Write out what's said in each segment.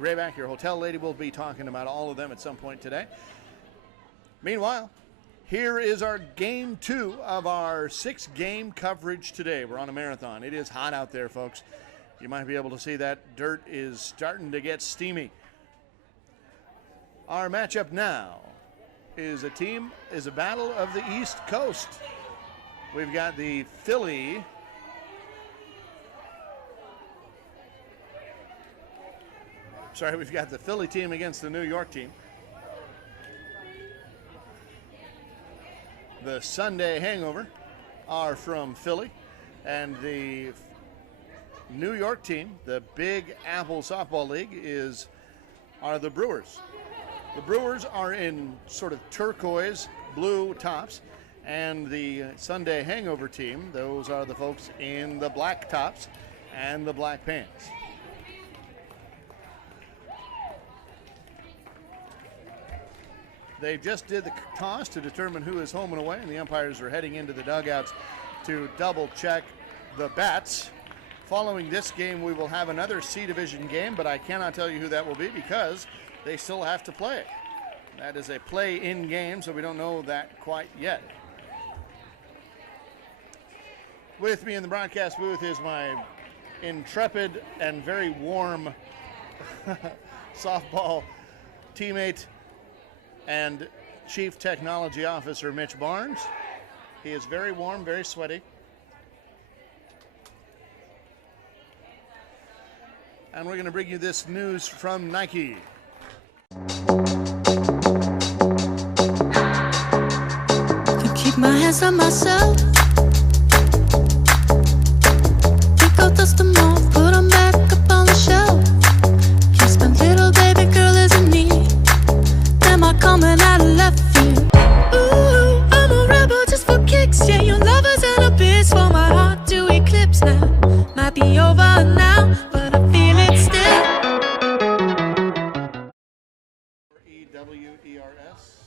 Rayback, your hotel lady, will be talking about all of them at some point today. Meanwhile, here is our game 2 of our 6-game coverage today. We're on a marathon. It is hot out there, folks. You might be able to see that dirt is starting to get steamy. Our matchup now is a battle of the East Coast. We've got the Philly team against the New York team. The Sunday Hangover are from Philly, and the New York team, the Big Apple Softball League, are the Brewers. The Brewers are in sort of turquoise blue tops, and the Sunday Hangover team, those are the folks in the black tops and the black pants. They just did the toss to determine who is home and away, and the umpires are heading into the dugouts to double-check the bats. Following this game, we will have another C Division game, but I cannot tell you who that will be because they still have to play. That is a play-in game, so we don't know that quite yet. With me in the broadcast booth is my intrepid and very warm softball teammate and Chief Technology Officer Mitch Barnes. He is very warm, very sweaty. And we're going to bring you this news from Nike. Can keep my hands on myself. Pick out dust them off, put them back up on the shelf. Kiss my little baby girl is in need. Am I coming out of left field? Ooh, I'm a rebel just for kicks. Yeah, your lovers and a bitch for my heart to eclipse now. Might be over now, but I feel it still. E-W-E-R-S.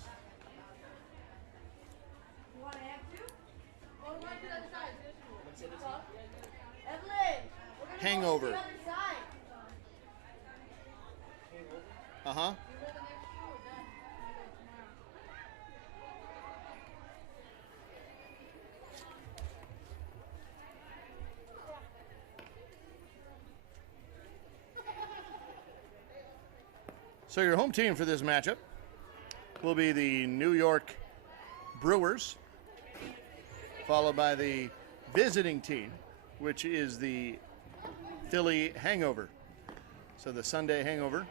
Hangover. Uh-huh. So your home team for this matchup will be the New York Brewers, followed by the visiting team, which is the Philly Hangover. So the Sunday Hangover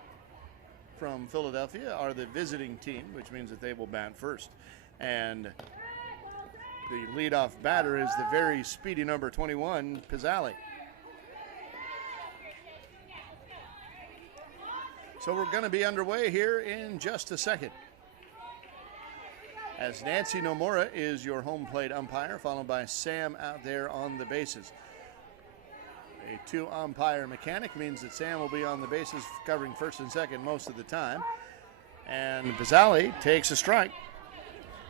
from Philadelphia are the visiting team, which means that they will bat first. And the leadoff batter is the very speedy number 21, Pizzali. So we're going to be underway here in just a second, as Nancy Nomura is your home plate umpire, followed by Sam out there on the bases. A 2-umpire mechanic means that Sam will be on the bases covering first and second most of the time. And Pizzali takes a strike.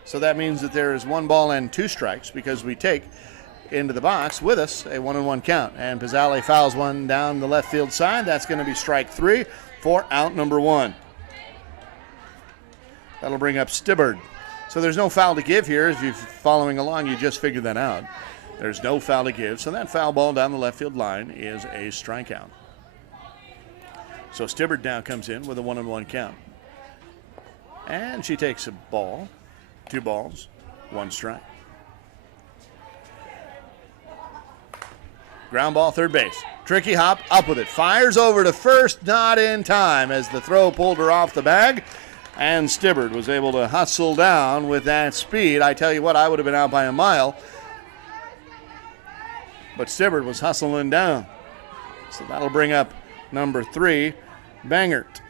So that means that there is 1 ball and 2 strikes because we take into the box with us a 1-1 count. And Pizzali fouls one down the left field side. That's going to be strike 3 for out number 1. That'll bring up Stibbard. So there's no foul to give here. If you're following along, you just figured that out. There's no foul to give, so that foul ball down the left field line is a strikeout. So Stibbard now comes in with a 1-1 count. And she takes a ball, 2 balls, 1 strike. Ground ball, third base. Tricky hop, up with it. Fires over to first, not in time as the throw pulled her off the bag. And Stibbard was able to hustle down with that speed. I tell you what, I would have been out by a mile. But Stibbard was hustling down. So that'll bring up number 3, Bangert,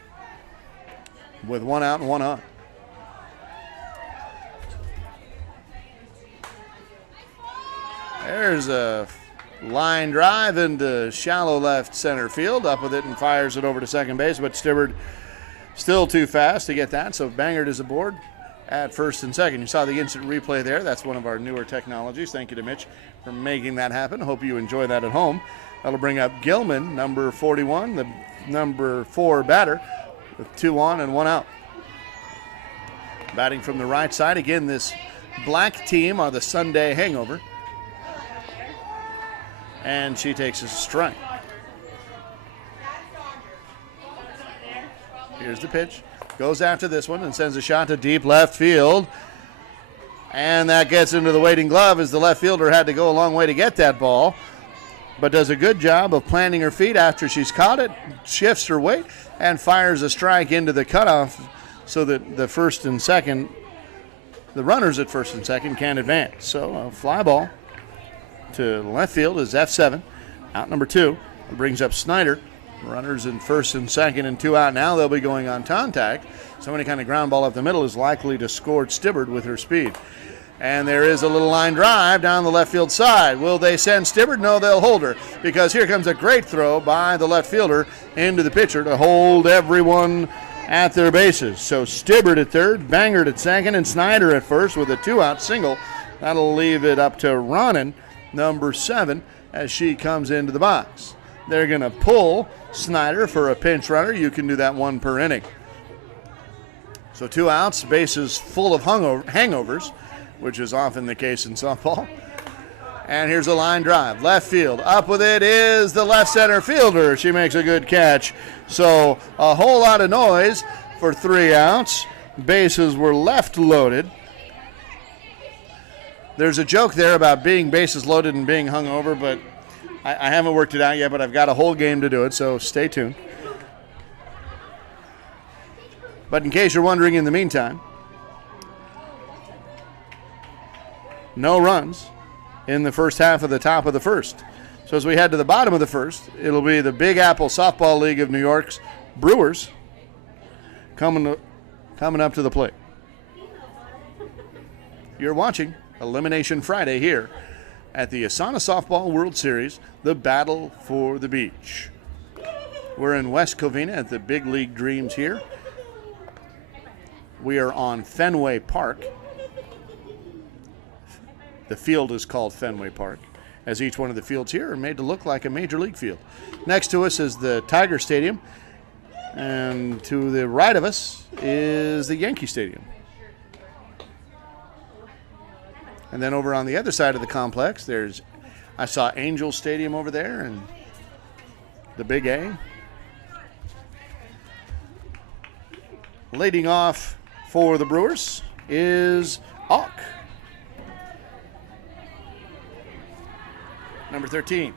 with 1 out and 1 on. There's a line drive into shallow left center field. Up with it and fires it over to second base, but Stibbard still too fast to get that. So Bangert is aboard at first and second. You saw the instant replay there. That's one of our newer technologies. Thank you to Mitch for making that happen. Hope you enjoy that at home. That'll bring up Gilman, number 41, the number 4 batter with 2 on and 1 out. Batting from the right side, again, this black team are the Sunday Hangover. And she takes a strike. Here's the pitch. Goes after this one and sends a shot to deep left field. And that gets into the waiting glove as the left fielder had to go a long way to get that ball. But does a good job of planting her feet after she's caught it, shifts her weight, and fires a strike into the cutoff so that the first and second, the runners at first and second can't advance. So a fly ball to left field is F7. Out number 2. It brings up Snyder. Runners in first and second and 2 out now. They'll be going on contact. So any kind of ground ball up the middle is likely to score Stibbard with her speed. And there is a little line drive down the left field side. Will they send Stibbard? No, they'll hold her, because here comes a great throw by the left fielder into the pitcher to hold everyone at their bases. So Stibbard at third, Bangert at second, and Snyder at first with a 2-out single. That'll leave it up to Ronan, number 7, as she comes into the box. They're going to pull Snyder for a pinch runner. You can do that 1 per inning. So 2 outs, bases full of hangovers, which is often the case in softball. And here's a line drive. Left field. Up with it is the left center fielder. She makes a good catch. So a whole lot of noise for 3 outs. Bases were left loaded. There's a joke there about being bases loaded and being hung over, but I haven't worked it out yet, but I've got a whole game to do it, so stay tuned. But in case you're wondering in the meantime, no runs in the first half of the top of the first. So as we head to the bottom of the first, it'll be the Big Apple Softball League of New York's Brewers coming up to the plate. You're watching Elimination Friday here at the ASANA Softball World Series, the Battle for the Beach. We're in West Covina at the Big League Dreams here. We are on Fenway Park. The field is called Fenway Park, as each one of the fields here are made to look like a major league field. Next to us is the Tiger Stadium, and to the right of us is the Yankee Stadium. And then over on the other side of the complex, I saw Angel Stadium over there and the Big A. Leading off for the Brewers is Auk, number 13.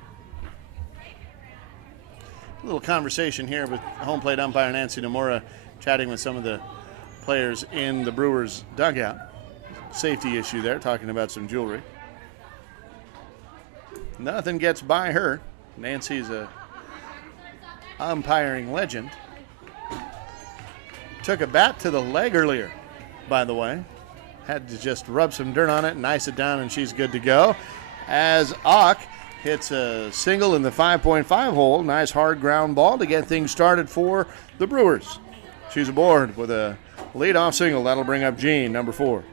A little conversation here with home plate umpire Nancy Nomura, chatting with some of the players in the Brewers dugout. Safety issue there, talking about some jewelry. Nothing gets by her. Nancy's a umpiring legend. Took a bat to the leg earlier, by the way. Had to just rub some dirt on it and ice it down, and she's good to go. As Auk hits a single in the 5.5 hole. Nice hard ground ball to get things started for the Brewers. She's aboard with a leadoff single. That'll bring up Jean, number 4.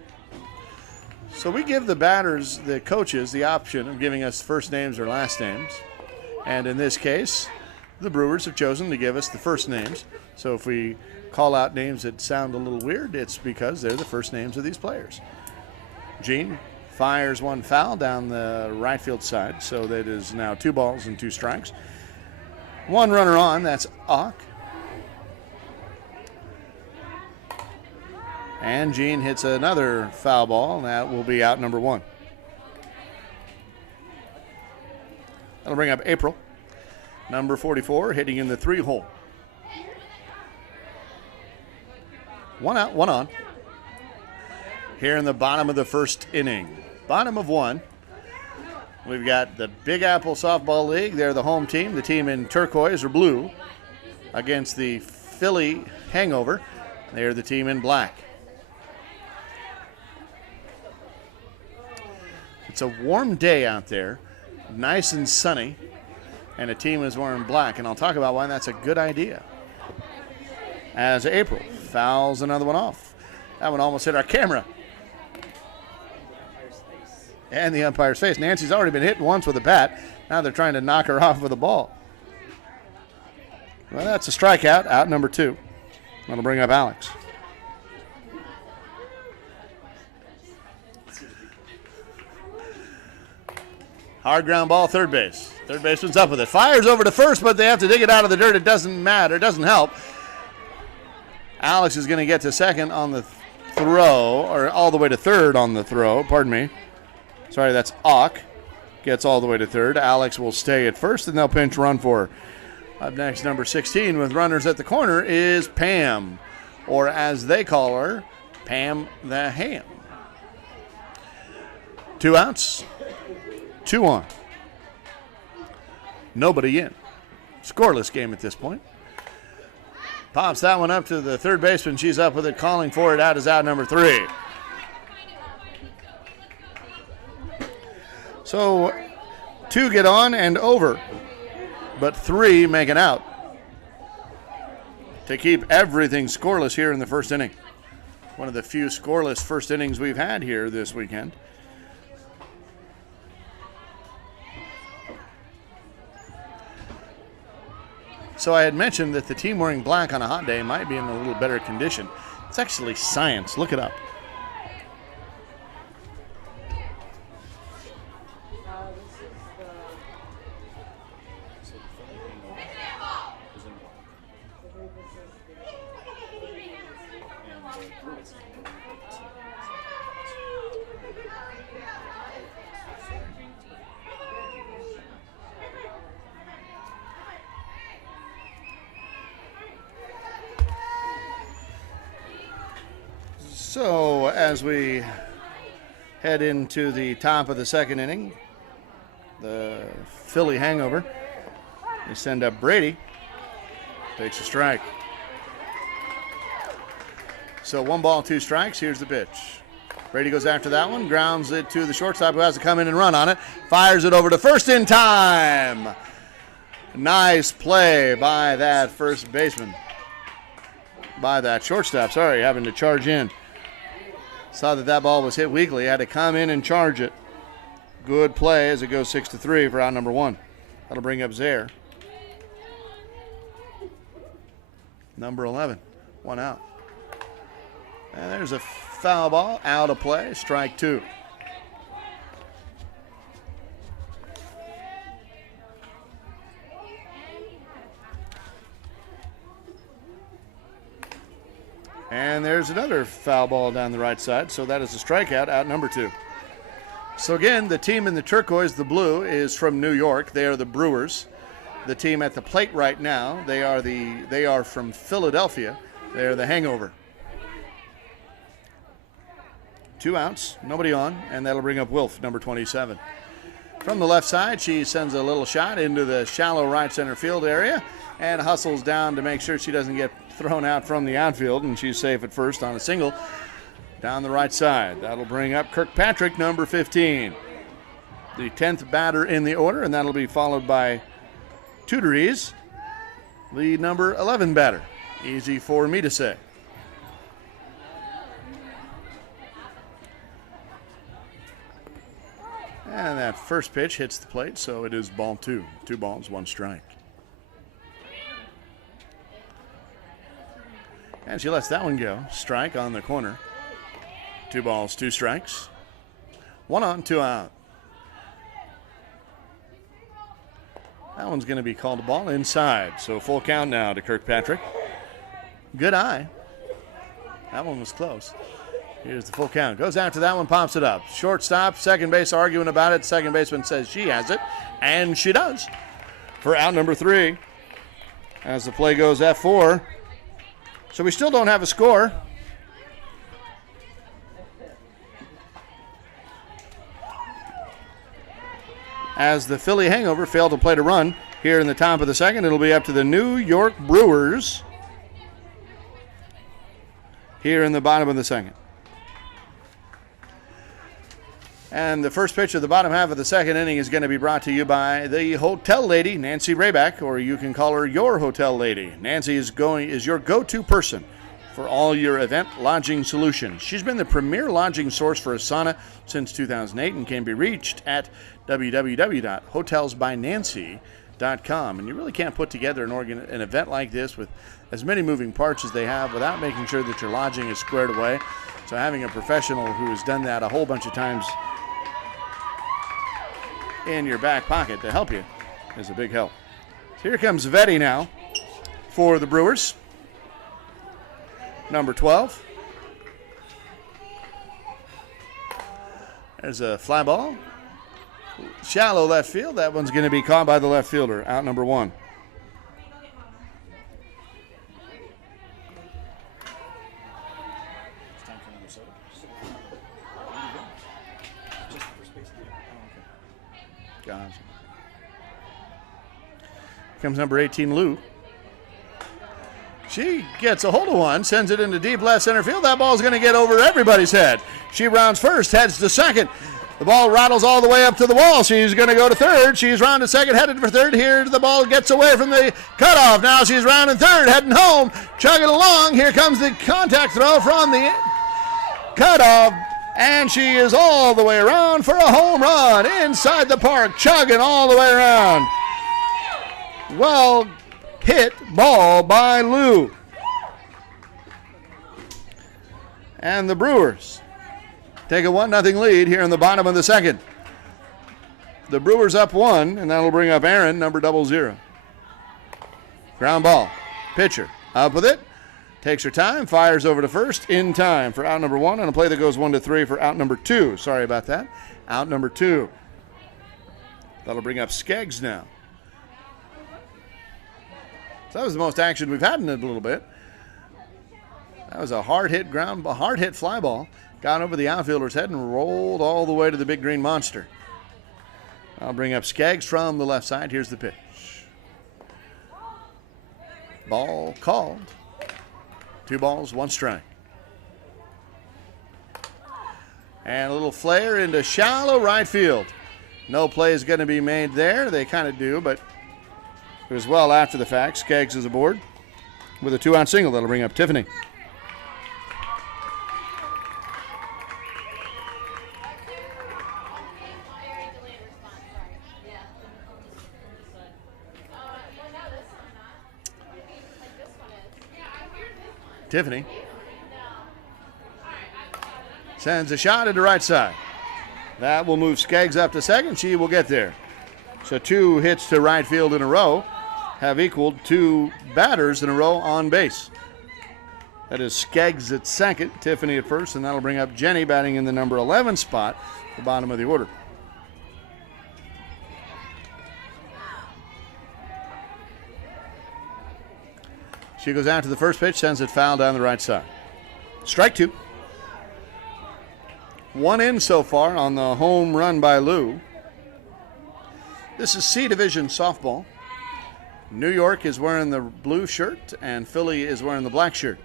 So we give the batters, the coaches, the option of giving us first names or last names. And in this case, the Brewers have chosen to give us the first names. So if we call out names that sound a little weird, it's because they're the first names of these players. Jean fires one foul down the right field side, so that is now 2 balls and 2 strikes. 1 runner on, that's Auk. And Jean hits another foul ball, and that will be out number 1. That'll bring up April, number 44, hitting in the 3 hole. 1 out, 1 on. Here in the bottom of the first inning. Bottom of 1. We've got the Big Apple Softball League. They're the home team, the team in turquoise or blue, against the Philly Hangover. They're the team in black. It's a warm day out there, nice and sunny, and a team is wearing black, and I'll talk about why that's a good idea. As April fouls another one off. That one almost hit our camera. And the umpire's face. Nancy's already been hit once with a bat. Now they're trying to knock her off with a ball. Well, that's a strikeout, out number 2. That'll bring up Alex. Hard ground ball, third base. Third baseman's up with it. Fires over to first, but they have to dig it out of the dirt. It doesn't matter. It doesn't help. Alex is going to get to second on the throw, or all the way to third on the throw. Pardon me. Sorry, that's Ock. Gets all the way to third. Alex will stay at first, and they'll pinch run for her. Up next, number 16 with runners at the corner is Pam, or as they call her, Pam the Ham. 2 outs, 2 on. Nobody in. Scoreless game at this point. Pops that one up to the third baseman. She's up with it, calling for it. Out is out number 3. So 2 get on and over, but 3 make it out to keep everything scoreless here in the first inning. One of the few scoreless first innings we've had here this weekend. So I had mentioned that the team wearing black on a hot day might be in a little better condition. It's actually science. Look it up. So as we head into the top of the second inning, the Philly hangover, they send up Brady, takes a strike. So 1 ball, 2 strikes, here's the pitch. Brady goes after that one, grounds it to the shortstop who has to come in and run on it, fires it over to first in time. Nice play by that first baseman. By that shortstop, sorry, having to charge in. Saw that ball was hit weakly, had to come in and charge it. Good play as it goes 6-3 for out number 1. That'll bring up Zaire. Number 11, 1 out. And there's a foul ball, out of play, strike 2. And there's another foul ball down the right side, so that is a strikeout, out number 2. So again, the team in the turquoise, the blue, is from New York. They are the Brewers. The team at the plate right now, they are from Philadelphia. They are the Hangover. 2 outs, nobody on, and that'll bring up Wilf, number 27. From the left side, she sends a little shot into the shallow right center field area and hustles down to make sure she doesn't get thrown out from the outfield, and she's safe at first on a single down the right side. That'll bring up Kirkpatrick, number 15. The 10th batter in the order, and that'll be followed by Tudories, the number 11 batter. Easy for me to say. And that first pitch hits the plate, so it is ball 2. 2 balls, 1 strike. And she lets that one go. Strike on the corner. 2 balls, 2 strikes. 1 on, 2 out. That one's going to be called a ball inside. So full count now to Kirkpatrick. Good eye. That one was close. Here's the full count. Goes after that one, pops it up. Shortstop, second base arguing about it. Second baseman says she has it, and she does. For out number 3. As the play goes F4. So we still don't have a score. As the Philly Hangover failed to play to run here in the top of the second, it'll be up to the New York Brewers here in the bottom of the second. And the first pitch of the bottom half of the second inning is going to be brought to you by the hotel lady, Nancy Rayback, or you can call her your hotel lady. Nancy is your go-to person for all your event lodging solutions. She's been the premier lodging source for ASANA since 2008 and can be reached at www.hotelsbynancy.com. Brewers.com. And you really can't put together an event like this with as many moving parts as they have without making sure that your lodging is squared away. So having a professional who has done that a whole bunch of times in your back pocket to help you is a big help. So here comes Vetti now for the Brewers. Number 12. There's a fly ball. Shallow left field. That one's going to be caught by the left fielder. Out number 1. Gotcha. Comes number 18, Lou. She gets a hold of one, sends it into deep left center field. That ball's going to get over everybody's head. She rounds first, heads to second. The ball rattles all the way up to the wall. She's going to go to third. She's rounded second, headed for third. Here the ball gets away from the cutoff. Now she's rounding third, heading home, chugging along. Here comes the contact throw from the cutoff. And she is all the way around for a home run inside the park, chugging all the way around. Well hit ball by Lou. And the Brewers take a 1-0 lead here in the bottom of the second. The Brewers up 1, and that'll bring up Aaron, number 00. Ground ball. Pitcher up with it. Takes her time, fires over to first in time for out number 1 on a play that goes 1-3 for out number 2. Sorry about that. Out number 2. That'll bring up Skeggs now. So that was the most action we've had in it a little bit. That was a hard hit fly ball. Got over the outfielder's head and rolled all the way to the big green monster. I'll bring up Skeggs from the left side. Here's the pitch. Ball called. 2 balls, 1 strike. And a little flare into shallow right field. No play is going to be made there. They kind of do, but it was well after the fact. Skeggs is aboard with a 2-out single. That'll bring up Tiffany. Tiffany sends a shot into right side. That will move Skeggs up to second. She will get there. So 2 hits to right field in a row have equaled 2 batters in a row on base. That is Skeggs at second, Tiffany at first, and that'll bring up Jenny batting in the number 11 spot, the bottom of the order. She goes out to the first pitch, sends it foul down the right side. Strike 2. 1 in so far on the home run by Lou. This is C Division softball. New York is wearing the blue shirt and Philly is wearing the black shirt.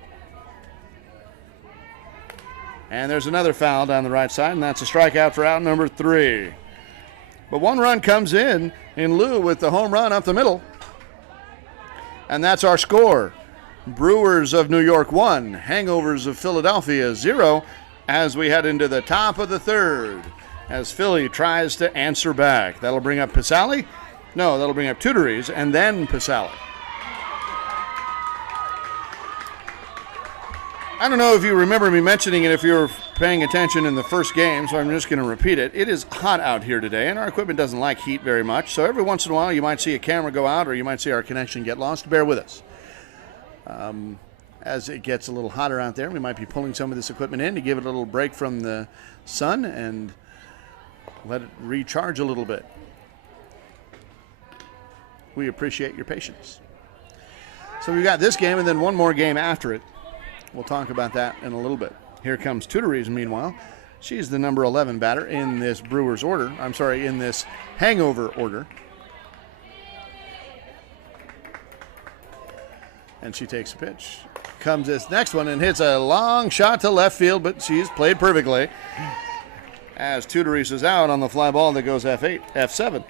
And there's another foul down the right side, and that's a strikeout for out number 3. But 1 run comes in Lou with the home run up the middle. And that's our score. Brewers of New York 1, Hangovers of Philadelphia 0, as we head into the top of the third, as Philly tries to answer back. That'll bring up Pisali. No, that'll bring up Tudories, and then Pisali. I don't know if you remember me mentioning it if you were paying attention in the first game, so I'm just going to repeat it. It is hot out here today, and our equipment doesn't like heat very much, so every once in a while you might see a camera go out or you might see our connection get lost. Bear with us. As it gets a little hotter out there, we might be pulling some of this equipment in to give it a little break from the sun and let it recharge a little bit. We appreciate your patience. So we've got this game and then one more game after it. We'll talk about that in a little bit. Here comes Tudories, meanwhile. She's the number 11 batter in this Brewers order. I'm sorry, in this Hangover order. And she takes a pitch. Comes this next one and hits a long shot to left field, but she's played perfectly. As Tudories is out on the fly ball that goes F7.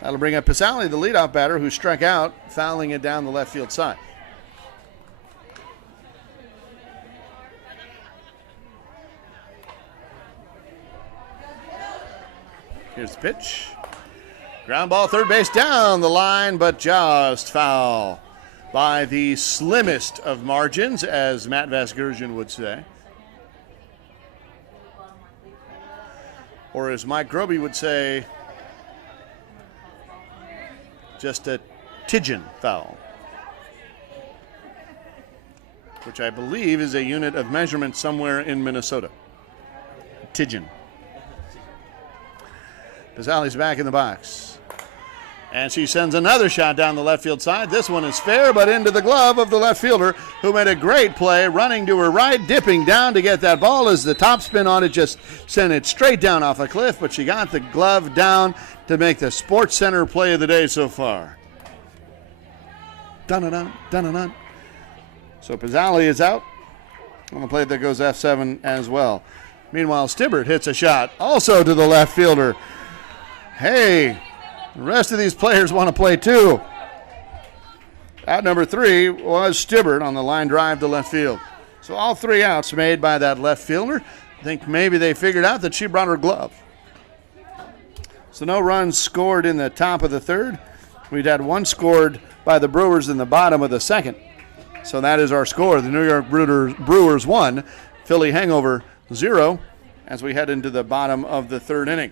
That'll bring up Pisali, the leadoff batter, who struck out, fouling it down the left field side. Here's the pitch. Ground ball, third base down the line, but just foul by the slimmest of margins, as Matt Vasgersian would say. Or as Mike Groby would say, just a Tidgeon foul, which I believe is a unit of measurement somewhere in Minnesota. Tidgeon. Pizzali's back in the box. And she sends another shot down the left field side. This one is fair, but into the glove of the left fielder, who made a great play, running to her right, dipping down to get that ball as the topspin on it just sent it straight down off a cliff, but she got the glove down to make the Sports Center play of the day so far. Dun-dun-dun, dun-dun-dun. So Pizzali is out on the play that goes F7 as well. Meanwhile, Stibbert hits a shot also to the left fielder. Hey, the rest of these players want to play too. Out number 3 was Stibbert on the line drive to left field. So all 3 outs made by that left fielder. I think maybe they figured out that she brought her glove. So no runs scored in the top of the third. We'd had 1 scored by the Brewers in the bottom of the second. So that is our score. The New York Brewers 1, Philly Hangover 0, as we head into the bottom of the third inning.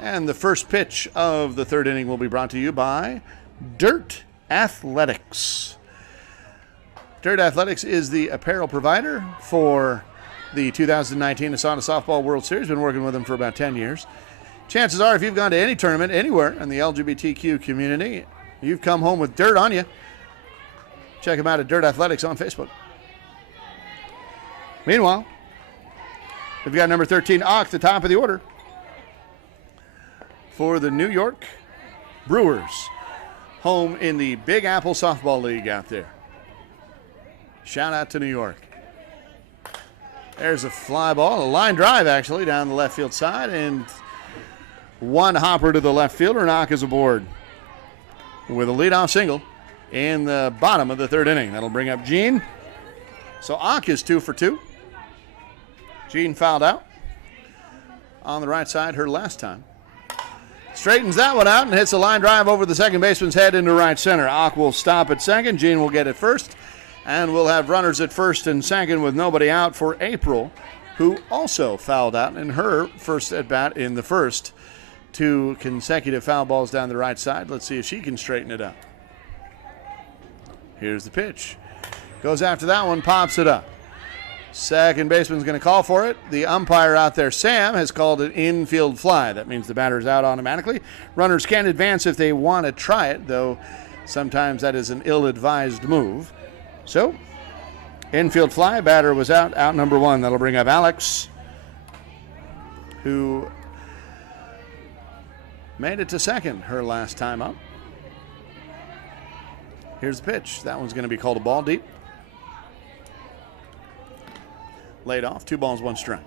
And the first pitch of the third inning will be brought to you by Dirt Athletics. Dirt Athletics is the apparel provider for the 2019 ASANA Softball World Series. Been working with them for about 10 years. Chances are, if you've gone to any tournament anywhere in the LGBTQ community, you've come home with dirt on you. Check them out at Dirt Athletics on Facebook. Meanwhile, we've got number 13, Ock, the top of the order for the New York Brewers, home in the Big Apple Softball League out there. Shout out to New York. There's a fly ball, a line drive actually, down the left field side, and 1 hopper to the left fielder, and Ock is aboard with a leadoff single in the bottom of the third inning. That'll bring up Jean. So Ock is 2 for 2. Jean fouled out on the right side her last time. Straightens that one out and hits a line drive over the second baseman's head into right center. Ock will stop at second. Jean will get it first. And we'll have runners at first and second with nobody out for April, who also fouled out in her first at bat in the first. 2 consecutive foul balls down the right side. Let's see if she can straighten it up. Here's the pitch. Goes after that one, pops it up. Second baseman's going to call for it. The umpire out there, Sam, has called it infield fly. That means the batter's out automatically. Runners can advance if they want to try it, though sometimes that is an ill-advised move. So, infield fly, batter was out number 1. That'll bring up Alex, who made it to second her last time up. Here's the pitch. That one's going to be called a ball deep. Laid off, 2 balls, 1 strike.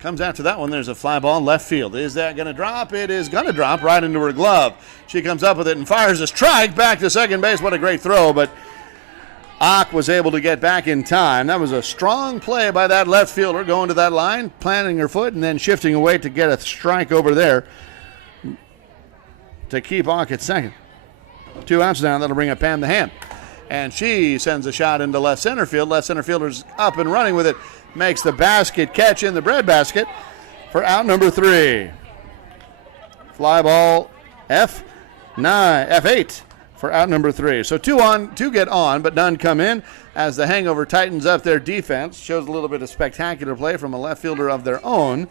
Comes after that one. There's a fly ball in left field. Is that going to drop? It is going to drop right into her glove. She comes up with it and fires a strike back to second base. What a great throw, but Ock was able to get back in time. That was a strong play by that left fielder, going to that line, planting her foot, and then shifting away to get a strike over there to keep Ock at second. 2 outs now. That'll bring up Pam the Ham. And she sends a shot into left center field. Left center fielder's up and running with it. Makes the basket catch in the breadbasket for out number 3. Fly ball F8 for out number 3. So 2 get on, but none come in as the Hangover tightens up their defense. Shows a little bit of spectacular play from a left fielder of their own.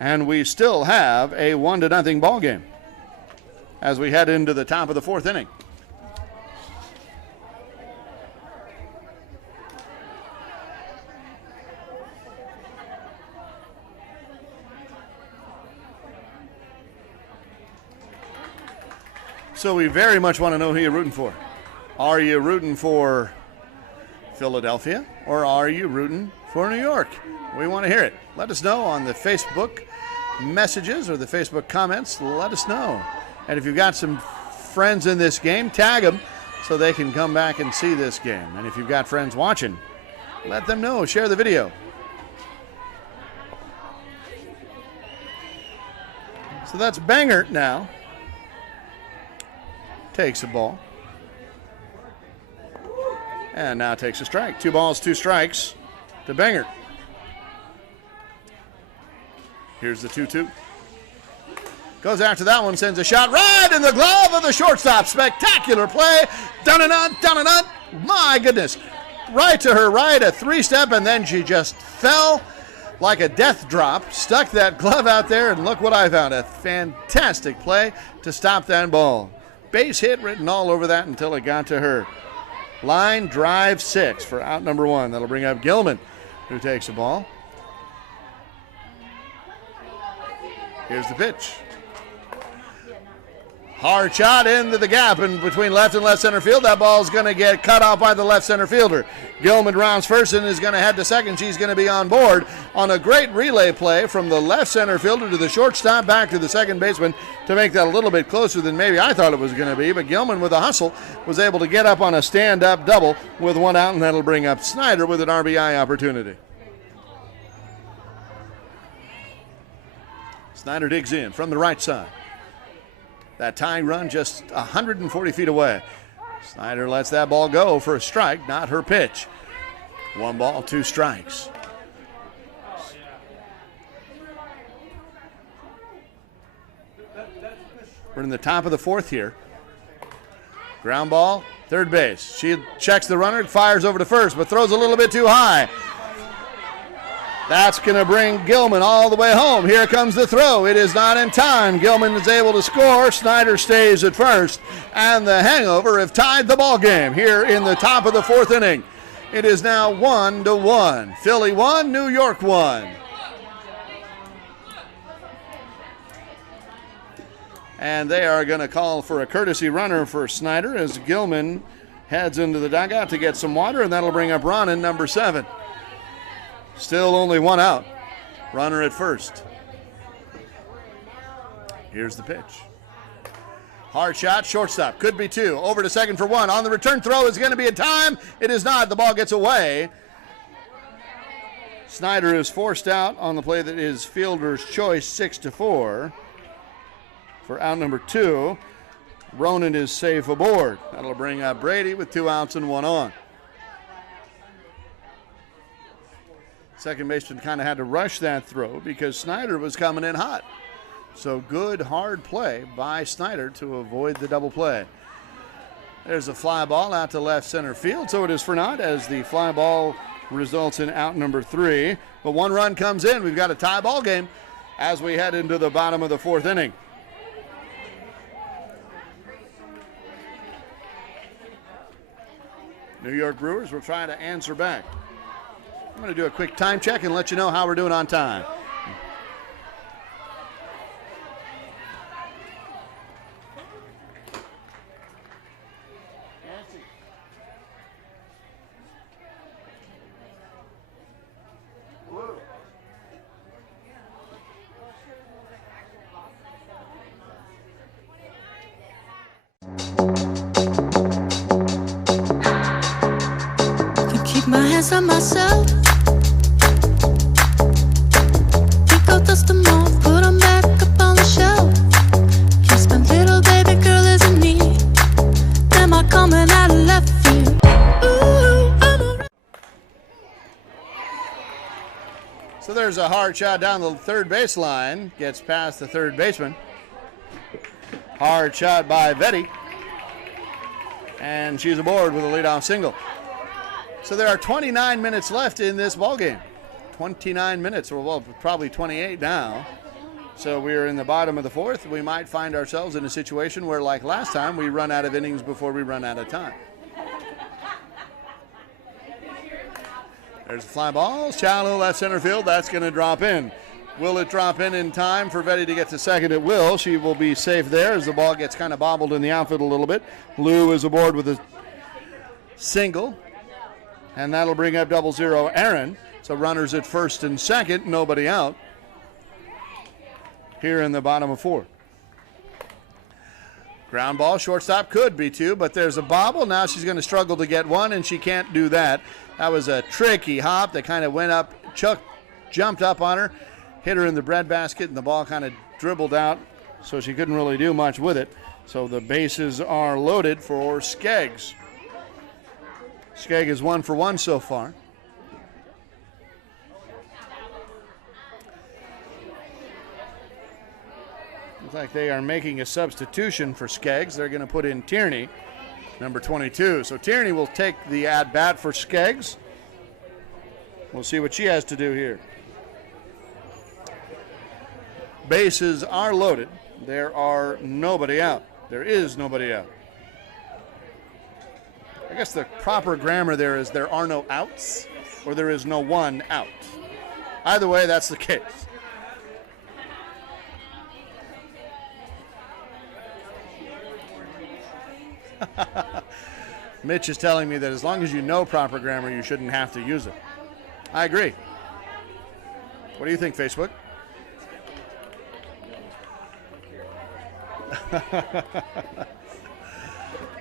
And we still have a 1-0 ball game as we head into the top of the 4th inning. So we very much want to know who you're rooting for. Are you rooting for Philadelphia or are you rooting for New York? We want to hear it. Let us know on the Facebook messages or the Facebook comments. Let us know. And if you've got some friends in this game, tag them so they can come back and see this game. And if you've got friends watching, let them know. Share the video. So that's Bangert now. Takes the ball. And now takes a strike. 2 balls, 2 strikes to Bangert. Here's the 2-2. Goes after that one, sends a shot right in the glove of the shortstop. Spectacular play. Dun and dun. My goodness. Right to her right, a 3-step, and then she just fell like a death drop. Stuck that glove out there, and look what I found. A fantastic play to stop that ball. Base hit written all over that until it got to her. Line drive 6 for out number 1. That'll bring up Gilman, who takes the ball. Here's the pitch. Hard shot into the gap in between left and left center field. That ball's going to get cut off by the left center fielder. Gilman rounds first and is going to head to second. She's going to be on board on a great relay play from the left center fielder to the shortstop back to the second baseman to make that a little bit closer than maybe I thought it was going to be. But Gilman, with a hustle, was able to get up on a stand-up double with 1 out, and that'll bring up Snyder with an RBI opportunity. Snyder digs in from the right side. That tying run just 140 feet away. Snyder lets that ball go for a strike, not her pitch. 1 ball, 2 strikes. We're in the top of the 4th here. Ground ball, third base. She checks the runner, fires over to first, but throws a little bit too high. That's going to bring Gilman all the way home. Here comes the throw. It is not in time. Gilman is able to score. Snyder stays at first. And the Hangover have tied the ball game here in the top of the 4th inning. It is now 1-1. Philly 1, New York 1. And they are going to call for a courtesy runner for Snyder as Gilman heads into the dugout to get some water, and that'll bring up Ronan, number 7. Still only 1 out. Runner at first. Here's the pitch. Hard shot, shortstop. Could be 2. Over to second for 1. On the return throw is going to be in time. It is not. The ball gets away. Snyder is forced out on the play that is fielder's choice, 6-4. For out number 2. Ronan is safe aboard. That'll bring up Brady with 2 outs and 1 on. Second baseman kind of had to rush that throw because Snyder was coming in hot. So good, hard play by Snyder to avoid the double play. There's a fly ball out to left center field, so it is for naught as the fly ball results in out number 3. But 1 run comes in. We've got a tie ball game as we head into the bottom of the 4th inning. New York Brewers will try to answer back. I'm going to do a quick time check and let you know how we're doing on time. Can keep my hands on myself. Dust them off, put them back up on the shelf. Guess my little baby girl isn't me. Am I coming out of left field? Ooh, I'm So there's a hard shot down the third baseline. Gets past the third baseman. Hard shot by Vetty. And she's aboard with a leadoff single. So there are 29 minutes left in this ballgame. 29 minutes, or well, probably 28 now. So we're in the bottom of the 4th. We might find ourselves in a situation where, like last time, we run out of innings before we run out of time. There's a fly ball, shallow left center field. That's going to drop in. Will it drop in time for Vetty to get to second? It will. She will be safe there as the ball gets kind of bobbled in the outfield a little bit. Lou is aboard with a single, and that'll bring up 0-0 Aaron. So runners at first and second, nobody out here in the bottom of 4. Ground ball, shortstop could be 2, but there's a bobble. Now she's going to struggle to get 1, and she can't do that. That was a tricky hop that kind of went up. Chuck jumped up on her, hit her in the breadbasket, and the ball kind of dribbled out, so she couldn't really do much with it. So the bases are loaded for Skeggs. Skegg is 1 for 1 so far. Looks like they are making a substitution for Skeggs. They're going to put in Tierney, number 22. So Tierney will take the at-bat for Skeggs. We'll see what she has to do here. Bases are loaded. There are nobody out. There is nobody out. I guess the proper grammar there is there are no outs, or there is no one out. Either way, that's the case. Mitch is telling me that as long as you know proper grammar, you shouldn't have to use it. I agree. What do you think, Facebook?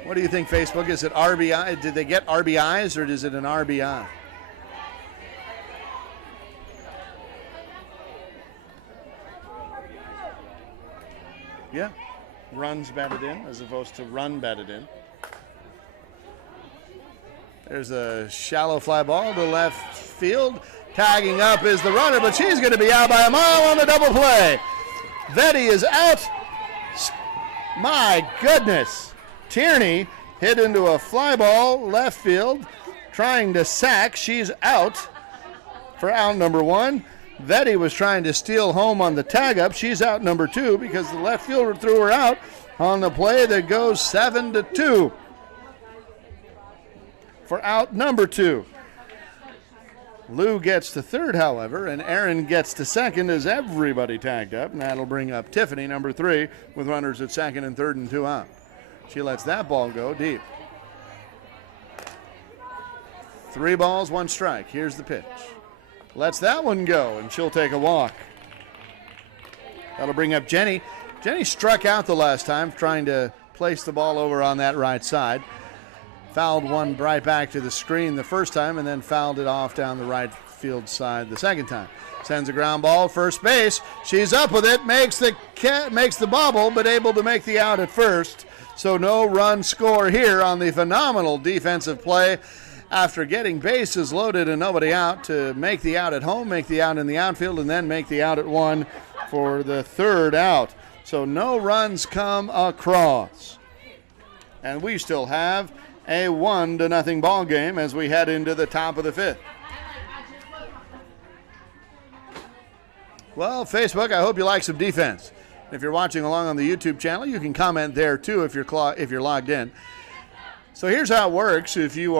What do you think, Facebook? Is it RBI? Did they get RBIs, or is it an RBI? Yeah. Runs batted in as opposed to run batted in. There's a shallow fly ball to left field. Tagging up is the runner, but she's going to be out by a mile on the double play. Vetty is out. My goodness. Tierney hit into a fly ball left field, trying to sack. She's out for out number 1. Vetty was trying to steal home on the tag up. She's out number 2 because the left fielder threw her out on the play that goes 7-2 for out number 2. Lou gets to third, however, and Aaron gets to second as everybody tagged up, and that'll bring up Tiffany, number 3, with runners at second and third and 2 out. She lets that ball go deep. 3 balls, 1 strike. Here's the pitch. Lets that one go, and she'll take a walk. That'll bring up Jenny. Jenny struck out the last time, trying to place the ball over on that right side. Fouled one right back to the screen the first time, and then fouled it off down the right field side the second time. Sends a ground ball, first base. She's up with it, makes the bobble, but able to make the out at first. So no run score here on the phenomenal defensive play after getting bases loaded and nobody out to make the out at home, make the out in the outfield, and then make the out at 1 for the third out. So no runs come across. And we still have a 1-0 ball game as we head into the top of the 5th. Well, Facebook, I hope you like some defense. If you're watching along on the YouTube channel, you can comment there too if you're logged in. So here's how it works. If you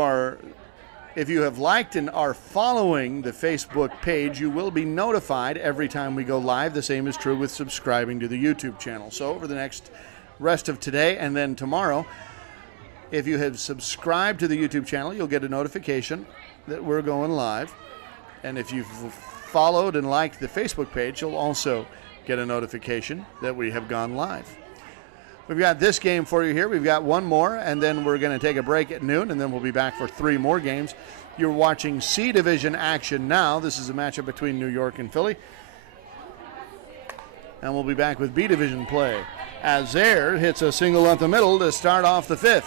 have liked and are following the Facebook page, you will be notified every time we go live. The same is true with subscribing to the YouTube channel. So over the next rest of today and then tomorrow, if you have subscribed to the YouTube channel, you'll get a notification that we're going live. And if you've followed and liked the Facebook page, you'll also get a notification that we have gone live. We've got this game for you here. We've got one more, and then we're going to take a break at noon, and then we'll be back for 3 more games. You're watching C Division action now. This is a matchup between New York and Philly. And we'll be back with B Division play. Azair hits a single up the middle to start off the 5th.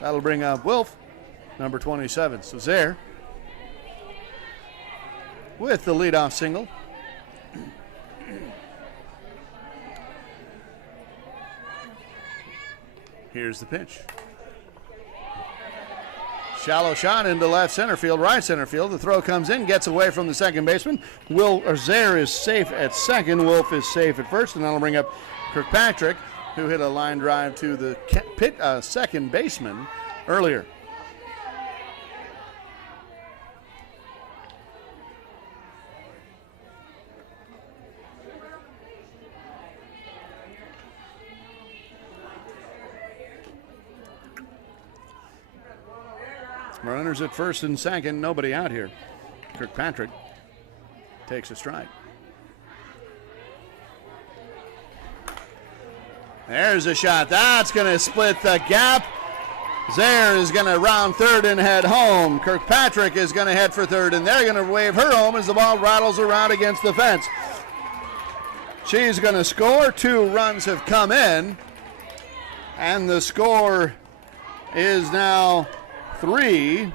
That'll bring up Wilf, number 27. So Zaire with the leadoff single. Here's the pitch. Shallow shot into left center field, right center field. The throw comes in, gets away from the second baseman. Zaire is safe at second. Wolf is safe at first, and that'll bring up Kirkpatrick, who hit a line drive to the second baseman earlier. Runners at first and second, nobody out here. Kirkpatrick takes a strike. There's a shot. That's going to split the gap. Zaire is going to round third and head home. Kirkpatrick is going to head for third, and they're going to wave her home as the ball rattles around against the fence. She's going to score. 2 runs have come in. And the score is now 3-1.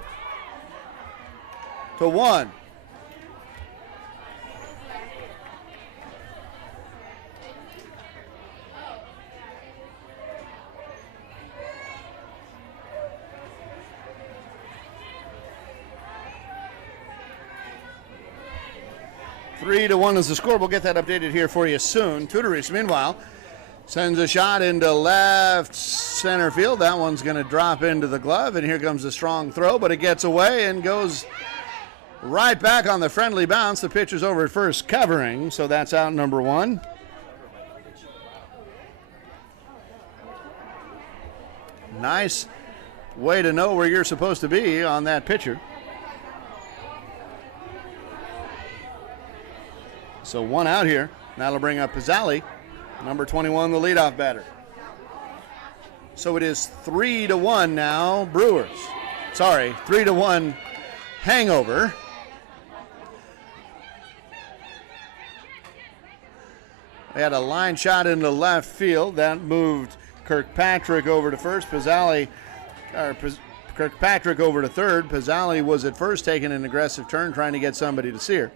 3-1 is the score. We'll get that updated here for you soon. Tudorese, meanwhile, sends a shot into left center field. That one's going to drop into the glove, and here comes a strong throw, but it gets away and goes right back on the friendly bounce. The pitcher's over at first covering, so that's out number 1. Nice way to know where you're supposed to be on that pitcher. So 1 out here. That'll bring up Pizzali, number 21, the leadoff batter. So it is 3-1 now, Brewers. Sorry, 3-1 Hangover. They had a line shot into left field. That moved Kirkpatrick over to first. Kirkpatrick over to third. Pizzali was at first taking an aggressive turn, trying to get somebody to see her.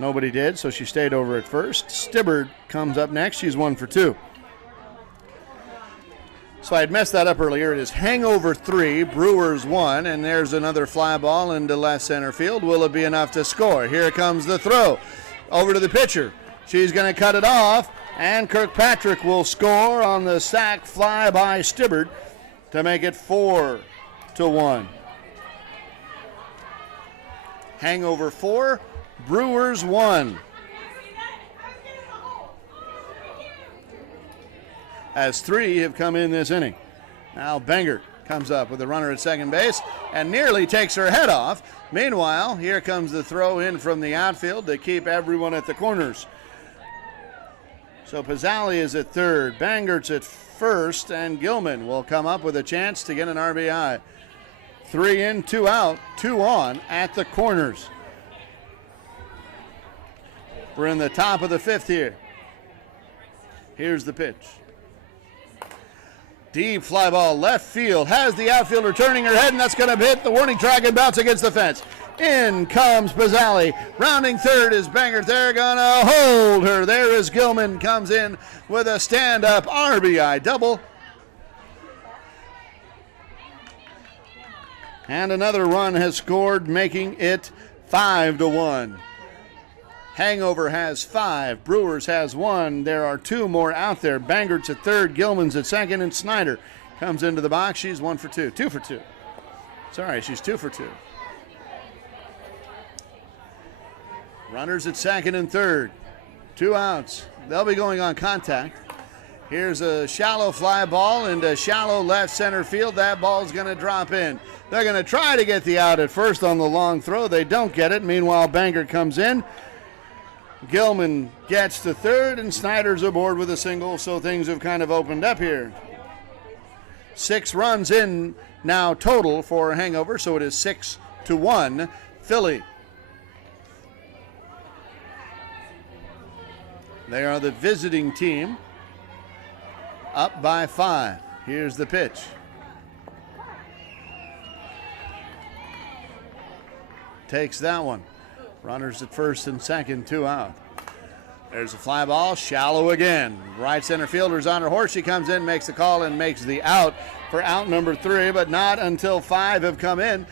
Nobody did, so she stayed over at first. Stibbard comes up next. She's 1 for 2. So I had messed that up earlier. It is Hangover 3, Brewers 1, and there's another fly ball into left center field. Will it be enough to score? Here comes the throw. Over to the pitcher. She's going to cut it off, and Kirkpatrick will score on the sac fly by Stibbard to make it 4-1. Hangover 4, Brewers 1. As 3 have come in this inning. Now Bengert comes up with a runner at second base and nearly takes her head off. Meanwhile, here comes the throw in from the outfield to keep everyone at the corners. So Pizzali is at third, Bangert's at first, and Gilman will come up with a chance to get an RBI. 3 in, 2 out, 2 on at the corners. We're in the top of the 5th here. Here's the pitch. Deep fly ball left field. Has the outfielder turning her head, and that's going to hit the warning track and bounce against the fence. In comes Pizzali. Rounding third is Bangert. They're going to hold her. There is Gilman. Comes in with a stand-up RBI double. And another run has scored, making it 5-1. Hangover has 5. Brewers has 1. There are 2 more out there. Bangert's at third. Gilman's at second. And Snyder comes into the box. She's 1 for 2. 2 for 2. Sorry, she's 2 for 2. Runners at second and third. 2 outs. They'll be going on contact. Here's a shallow fly ball into shallow left center field. That ball's going to drop in. They're going to try to get the out at first on the long throw. They don't get it. Meanwhile, Bangert comes in. Gilman gets to third, and Snyder's aboard with a single, so things have kind of opened up here. 6 runs in now total for Hangover, so it is 6-1 Philly. They are the visiting team, up by 5. Here's the pitch. Takes that one. Runners at first and second, 2 out. There's a fly ball, shallow again. Right center fielder's on her horse. She comes in, makes the call, and makes the out for out number 3, but not until 5 have come in.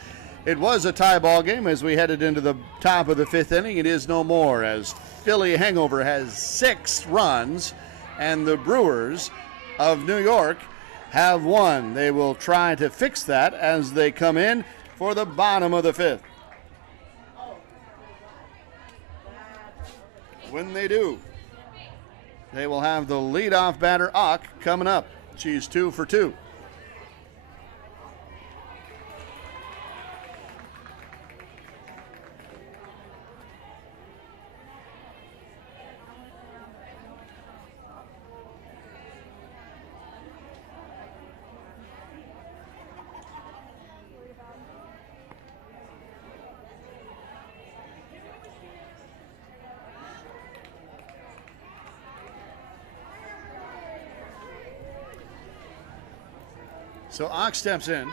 It was a tie ball game as we headed into the top of the 5th inning. It is no more, as Philly Hangover has 6 runs, and the Brewers of New York have 1. They will try to fix that as they come in for the bottom of the 5th. When they do, they will have the leadoff batter, Ock, coming up. She's 2 for 2. So Ock steps in.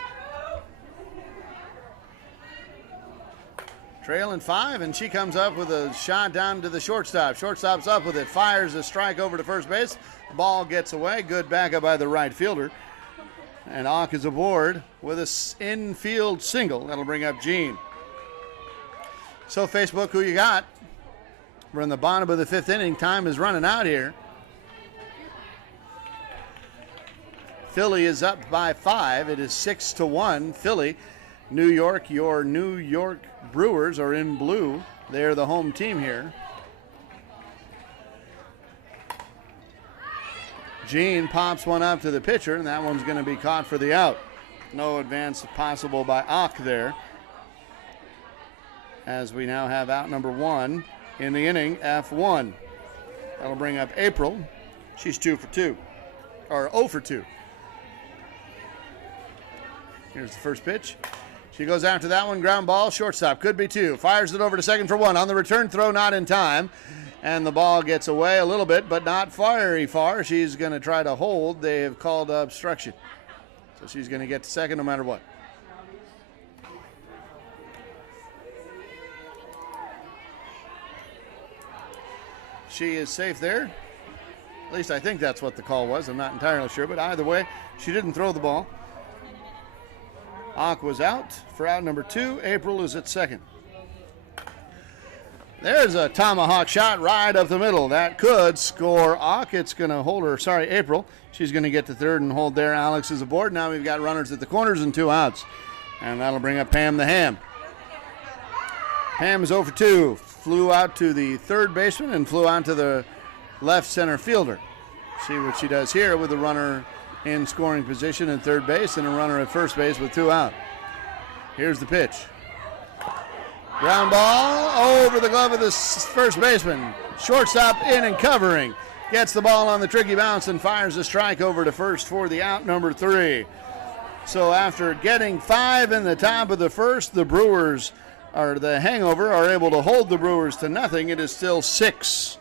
Trailing 5, and she comes up with a shot down to the shortstop. Shortstop's up with it, fires a strike over to first base. The ball gets away. Good backup by the right fielder. And Ock is aboard with an infield single. That'll bring up Gene. So Facebook, who you got? We're in the bottom of the 5th inning. Time is running out here. Philly is up by 5. It is 6-1. Philly. New York, your New York Brewers are in blue. They're the home team here. Gene pops one up to the pitcher, and that one's going to be caught for the out. No advance possible by Ock there. As we now have out number 1 in the inning, F1. That'll bring up April. She's 2 for 2, or 0 for 2. Here's the first pitch. She goes after that one, ground ball, shortstop, could be 2. Fires it over to second for 1. On the return throw, not in time. And the ball gets away a little bit, but not very far. She's going to try to hold. They have called obstruction. So she's going to get to second no matter what. She is safe there. At least I think that's what the call was. I'm not entirely sure, but either way, she didn't throw the ball. Ock was out for out number 2. April is at second. There's a tomahawk shot right up the middle. That could score Ock. It's going to hold her. Sorry, April. She's going to get to third and hold there. Alex is aboard. Now we've got runners at the corners and 2 outs. And that'll bring up Pam the Ham. Pam is 0 for 2. Flew out to the third baseman and flew out to the left center fielder. See what she does here with the runner in scoring position at third base and a runner at first base with 2 out. Here's the pitch. Ground ball over the glove of the first baseman. Shortstop in and covering. Gets the ball on the tricky bounce and fires a strike over to first for the out number 3. So after getting 5 in the top of the first, the Brewers, or the Hangover, are able to hold the Brewers to nothing. It is still 6-1.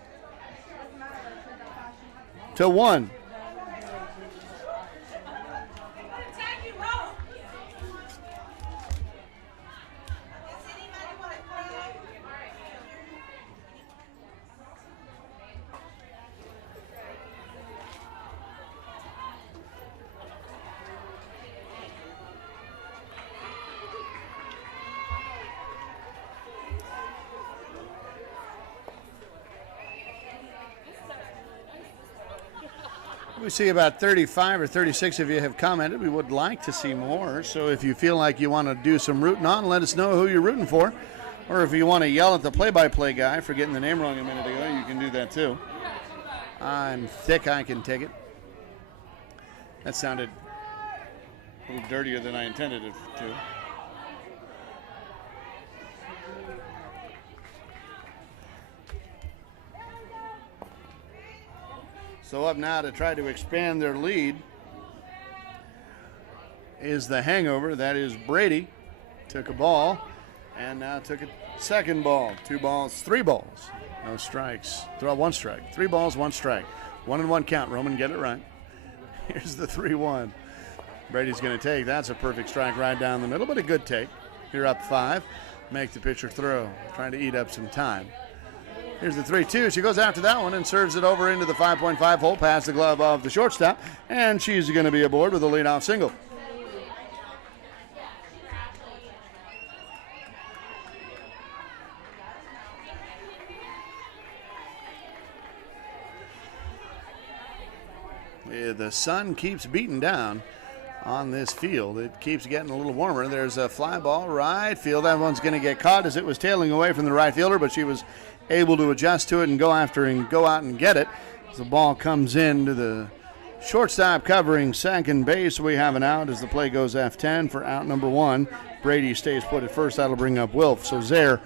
We see about 35 or 36 of you have commented. We would like to see more. So if you feel like you want to do some rooting on, let us know who you're rooting for. Or if you want to yell at the play-by-play guy for getting the name wrong a minute ago, you can do that too. I'm thick, I can take it. That sounded a little dirtier than I intended it to. So up now to try to expand their lead is the Hangover. That is Brady. Took a ball and now took a second ball. 2 balls, 3 balls. No strikes. Throw 1 strike. 3 balls, 1 strike. 1-1 count. Roman, get it right. Here's the 3-1. Brady's going to take. That's a perfect strike right down the middle, but a good take. You're up 5. Make the pitcher throw. Trying to eat up some time. Here's the 3-2. She goes after that one and serves it over into the 5.5 hole past the glove of the shortstop, and she's going to be aboard with a leadoff single. Yeah, the sun keeps beating down on this field. It keeps getting a little warmer. There's a fly ball right field. That one's going to get caught as it was tailing away from the right fielder, but she was able to adjust to it and go after and go out and get it. As the ball comes into the shortstop covering second base, we have an out as the play goes F10 for out number 1. Brady stays put at first. That'll bring up Wilf. So Zaire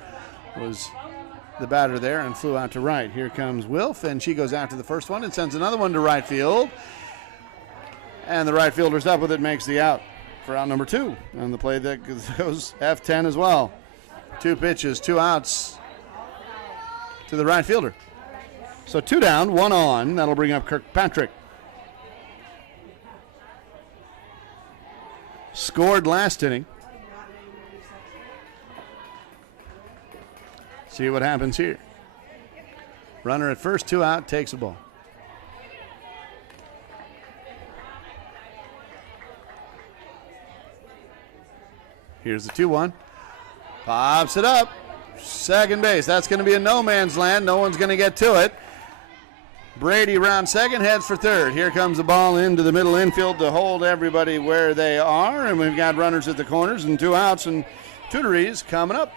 was the batter there and flew out to right. Here comes Wilf, and she goes after the first one and sends another one to right field. And the right fielder's up with it, makes the out for out number 2. And the play that goes F10 as well. 2 pitches, 2 outs to the right fielder. So 2 down, 1 on. That'll bring up Kirkpatrick. scored last inning. See what happens here. Runner at first, 2 out, takes a ball. Here's the 2-1. Pops it up. Second base. That's going to be a no man's land. No one's going to get to it. Brady round second, heads for third. Here comes the ball into the middle infield to hold everybody where they are. And we've got runners at the corners and 2 outs and Tutories coming up.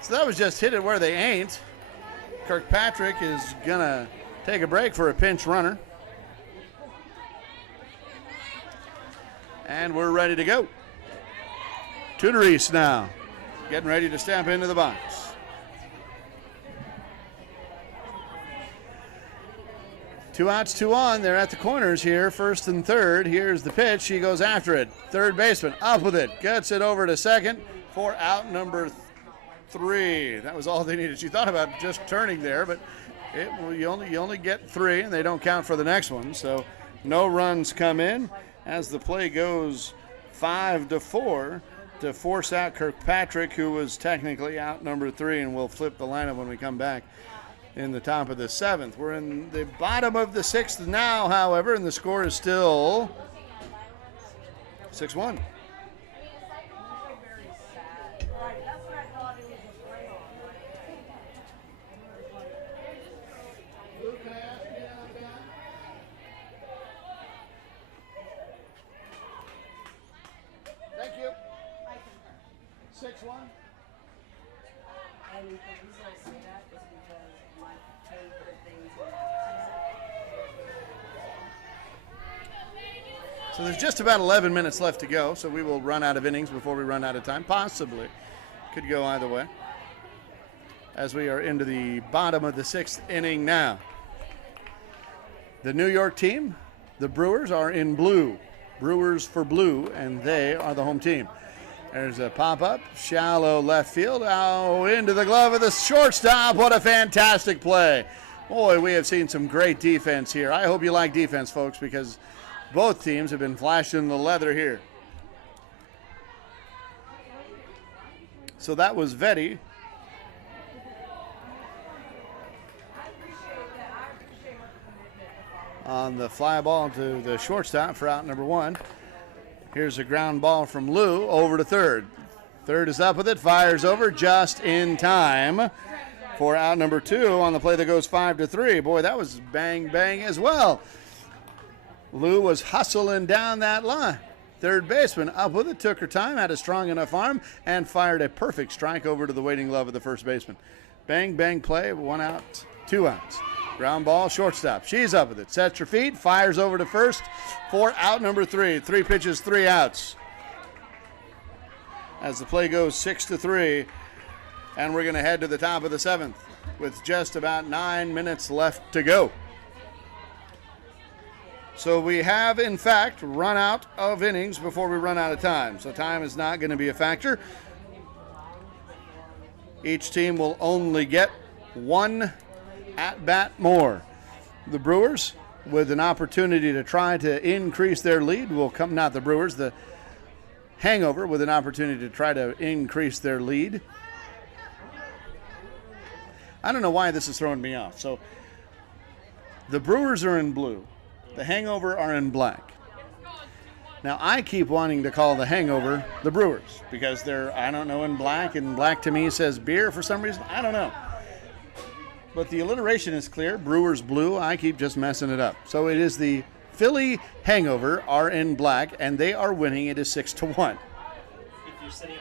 So that was just hit it where they ain't. Kirkpatrick is going to take a break for a pinch runner. And we're ready to go. Tutories now getting ready to step into the box. Two outs, 2 on. They're at the corners here, first and third. Here's the pitch. He goes after it. Third baseman up with it. Gets it over to second for out number 3. That was all they needed. She thought about just turning there, but you only get 3, and they don't count for the next one. So no runs come in as the play goes 5-4 to force out Kirkpatrick, who was technically out number 3, and we'll flip the lineup when we come back in the top of the 7th. We're in the bottom of the 6th now, however, and the score is still 6-1. Thank you. 6-1. And the reason I say that is because my favorite things So there's just about 11 minutes left to go, so we will run out of innings before we run out of time. Possibly. Could go either way. As we are into the bottom of the 6th inning now. The New York team, the Brewers, are in blue. Brewers for blue, and they are the home team. There's a pop-up, shallow left field, into the glove of the shortstop. What a fantastic play. Boy, we have seen some great defense here. I hope you like defense, folks, because both teams have been flashing the leather here. So that was Vetti. On the fly ball to the shortstop for out number 1. Here's a ground ball from Lou over to third. Third is up with it, fires over just in time for out number 2 on the play that goes 5-3. Boy, that was bang, bang as well. Lou was hustling down that line. Third baseman up with it, took her time, had a strong enough arm, and fired a perfect strike over to the waiting glove of the first baseman. Bang, bang play, 1 out, 2 outs. Ground ball, shortstop. She's up with it. Sets her feet, fires over to first for out number 3. 3 pitches, 3 outs. As the play goes 6-3, and we're going to head to the top of the 7th with just about 9 minutes left to go. So we have, in fact, run out of innings before we run out of time. So time is not going to be a factor. Each team will only get 1 at-bat more. The Brewers, with an opportunity to try to increase their lead, will come, not the Brewers, the Hangover, with an opportunity to try to increase their lead. I don't know why this is throwing me off. So the Brewers are in blue. The Hangover are in black. Now, I keep wanting to call the Hangover the Brewers because they're, I don't know, in black, and black to me says beer for some reason. I don't know. But the alliteration is clear. Brewers blue. I keep just messing it up. So it is the Philly Hangover are in black, and they are winning. It is 6-1. If you're sitting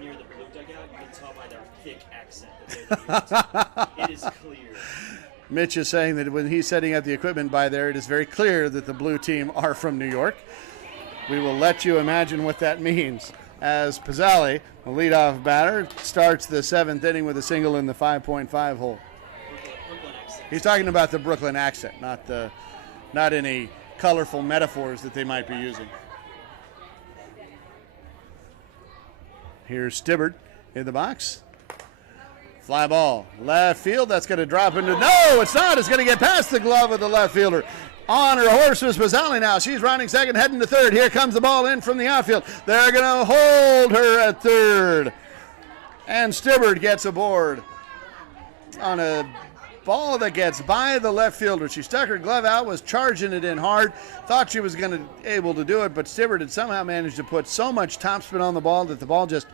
near the blue dugout, you can tell by their thick accent. It is clear. Mitch is saying that when he's setting up the equipment by there, it is very clear that the blue team are from New York. We will let you imagine what that means as Pizzali, the leadoff batter, starts the 7th inning with a single in the 5.5 hole. He's talking about the Brooklyn accent, not any colorful metaphors that they might be using. Here's Stibbard in the box. Fly ball, left field. That's going to drop into. No, it's not. It's going to get past the glove of the left fielder. On her horse was Pizzali now. She's running second, heading to third. Here comes the ball in from the outfield. They're going to hold her at third. And Stibbard gets aboard on a ball that gets by the left fielder. She stuck her glove out, was charging it in hard, thought she was going to able to do it, but Stibbard had somehow managed to put so much topspin on the ball that the ball just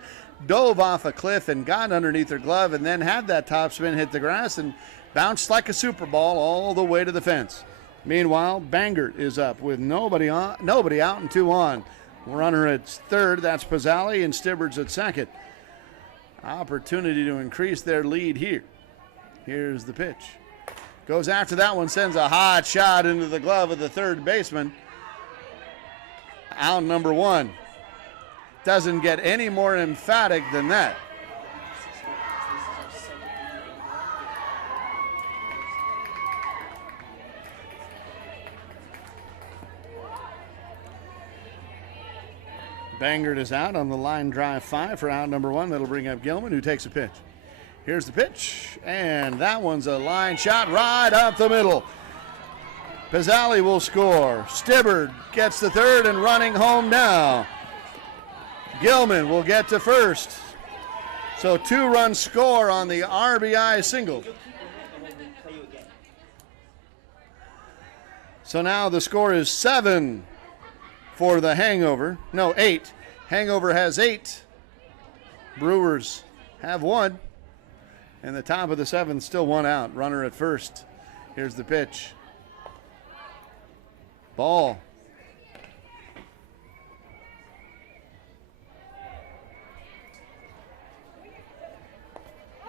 dove off a cliff and got underneath her glove, and then had that topspin hit the grass and bounced like a super ball all the way to the fence. Meanwhile, Bangert is up with nobody out and 2 on. Runner at third, that's Pizzali, and Stibbard's at second. Opportunity to increase their lead here. Here's the pitch. Goes after that one, sends a hot shot into the glove of the third baseman. Out number 1. Doesn't get any more emphatic than that. Bangert is out on the line drive 5 for out number 1. That'll bring up Gilman, who takes a pitch. Here's the pitch, and that one's a line shot right up the middle. Pizzali will score. Stibbard gets the third and running home now. Gilman will get to first. So 2-run score on the RBI single. So now the score is 7 for the Hangover. No, 8. Hangover has 8. Brewers have 1. And the top of the 7th, still 1 out. Runner at first. Here's the pitch. Ball.